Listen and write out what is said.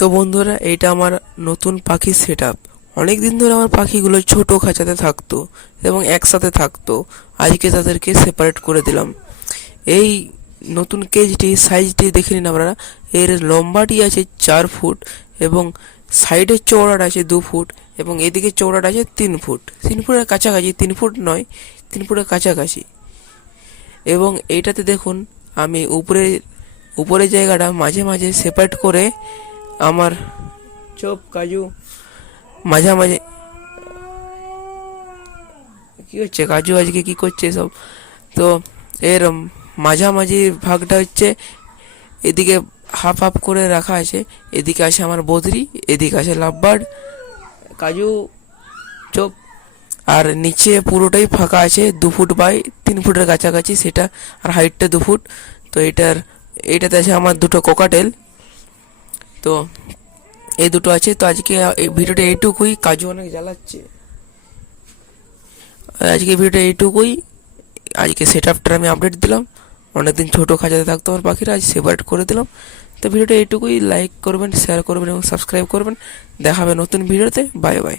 তো বন্ধুরা এইটা আমার নতুন পাখির সেট আপ অনেক দিন ধরে আমার পাখিগুলো ছোট খাঁচাতে থাকতো এবং একসাথে থাকতো। আজকে তাদেরকে সেপারেট করে দিলাম। এই নতুন কেজটি সাইজটি দেখে নিন আপনারা। এর লম্বাটি আছে চার ফুট এবং সাইডের চওড়াটা আছে দু ফুট এবং এদিকে চওড়াটা আছে তিন ফুট। তিন ফুটের কাছাকাছি, তিন ফুট নয়, তিন ফুটের কাছাকাছি। এবং এইটাতে দেখুন, আমি উপরে, উপরের জায়গাটা মাঝে মাঝে সেপারেট করে আমার চোপ কাজু, মাঝামাঝি। কি হচ্ছে? কাজু আজকে কি করছে সব? তো এর মাঝামাঝি ভাগটা হচ্ছে এদিকে হাফ হাফ করে রাখা আছে। এদিকে আছে আমার বদরি, এদিকে আছে লাভবার্ড, কাজু চোপ আর নিচে পুরোটাই ফাঁকা আছে, দু ফুট বাই তিন ফুটের কাছাকাছি। সেটা আর হাইটটা দু ফুট। তো এটার এইটাতে আছে আমার দুটো কোকাটেল তো এই দুটো আছে, তো আজকে ভিডিওটা এইটুকুই, কাজু অনেক জ্বালাচ্ছে। আজকে ভিডিওটা এইটুকুই, আজকে সেট আপটা আমি আপডেট দিলাম। অনেকদিন ছোটো খাঁচাতে থাকতো আমার পাখিরা, আজ সেপারেট করে দিলাম। তো ভিডিওটা এইটুকুই লাইক করবেন শেয়ার করবেন এবং সাবস্ক্রাইব করবেন। দেখাবে নতুন ভিডিওতে বাই বাই